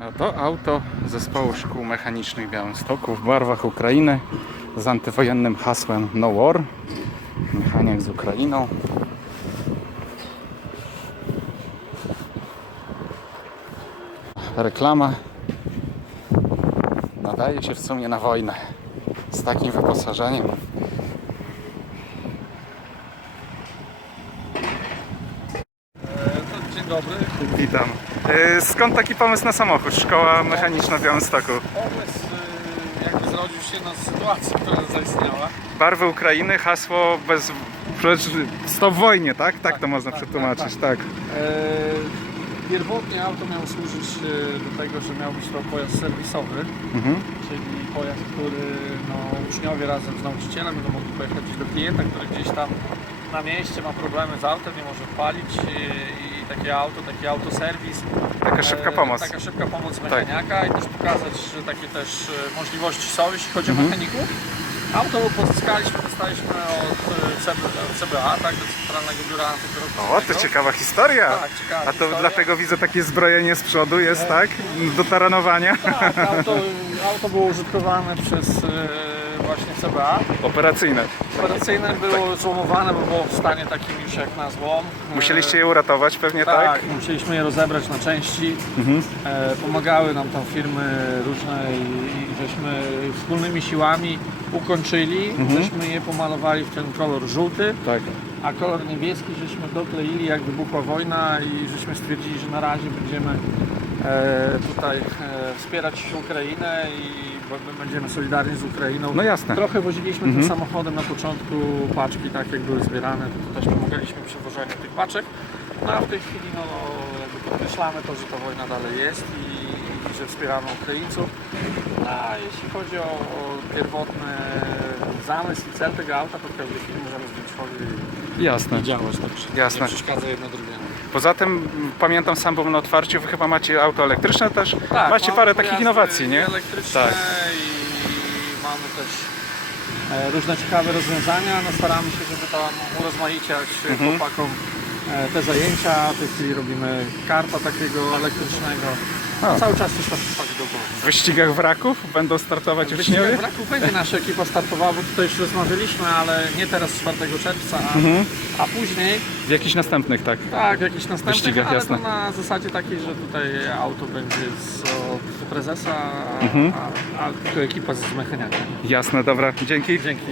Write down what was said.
A to auto zespołu szkół mechanicznych Białymstoku w barwach Ukrainy z antywojennym hasłem No War. Mechaniak z Ukrainą. Reklama nadaje się w sumie na wojnę z takim wyposażeniem. To Dzień dobry. Witam. E, Skąd taki pomysł na samochód? Szkoła mechaniczna w Białymstoku. Pomysł y, jakby zrodził się na sytuacji, która zaistniała. Barwy Ukrainy, hasło bez... Stop wojnie, tak? Tak to można tak, przetłumaczyć, tak, tak. E, pierwotnie auto miało służyć do tego, że miał być to pojazd serwisowy, Mhm. czyli pojazd, który no, uczniowie razem z nauczycielem będą mogli pojechać do klienta, który gdzieś tam na mieście ma problemy z autem, nie może odpalić i, i takie auto, taki autoserwis. Taka szybka E, pomoc. Taka szybka pomoc mechaniaka i też pokazać, że takie też e, możliwości są, jeśli chodzi Mhm. o mechaników. Auto pozyskaliśmy, dostaliśmy od e, CB, CBA, tak, do Centralnego Biura O, Antykorupcyjnego. to ciekawa historia. Tak, ciekawa A to historia. dlatego widzę takie zbrojenie z przodu jest, tak? Do taranowania. Tak, auto, auto było użytkowane przez właśnie CBA. Operacyjne. Operacyjne było złomowane, bo było w stanie takim już jak na złom. E, Musieliście je uratować pewnie, tak, tak? musieliśmy je rozebrać na części. E, pomagały nam tam firmy różne i, i żeśmy wspólnymi siłami ukończyli, żeśmy je pomalowali w ten kolor żółty, Tak. A kolor niebieski żeśmy dokleili jak wybuchła wojna i żeśmy stwierdzili, że na razie będziemy e, tutaj e, wspierać Ukrainę i będziemy solidarni z Ukrainą. No jasne. Trochę woziliśmy tym samochodem na początku paczki, tak jak były zbierane, to też pomagaliśmy przy wożeniu tych paczek. No a w tej chwili no, jakby podkreślamy to, że ta wojna dalej jest i, i że wspieramy Ukraińców. No, a jeśli chodzi o, o pierwotny zamysł i cel tego auta, to w każdej chwili możemy zdjąć folię Jasne. działać, także Jasne. nie przeszkadza jedno drugiemu. Poza tym pamiętam sam byłem na otwarciu, wy chyba macie auto elektryczne też. Tak, macie mamy parę pojazdy takich innowacji, nie? Elektryczne Tak. i mamy też e, różne ciekawe rozwiązania. No, staramy się, żeby tam urozmaiciać e, Mhm. chłopakom e, te zajęcia. W tej chwili robimy karta takiego elektrycznego. A. Cały czas coś tam przychodzi do głowy. W wyścigach wraków będą startować W wyścigach uczniowie? braków będzie nasza ekipa startowała, bo tutaj już rozmawialiśmy, ale nie teraz 4 czerwca, a, Mhm. a później W jakichś następnych, tak. tak, jakiś następny, Wyścigach, ale jasne. to na zasadzie takiej, że tutaj auto będzie z od prezesa, Mhm. a, a tylko ekipa z mechaniakiem. Jasne, dobra, dzięki. Dzięki.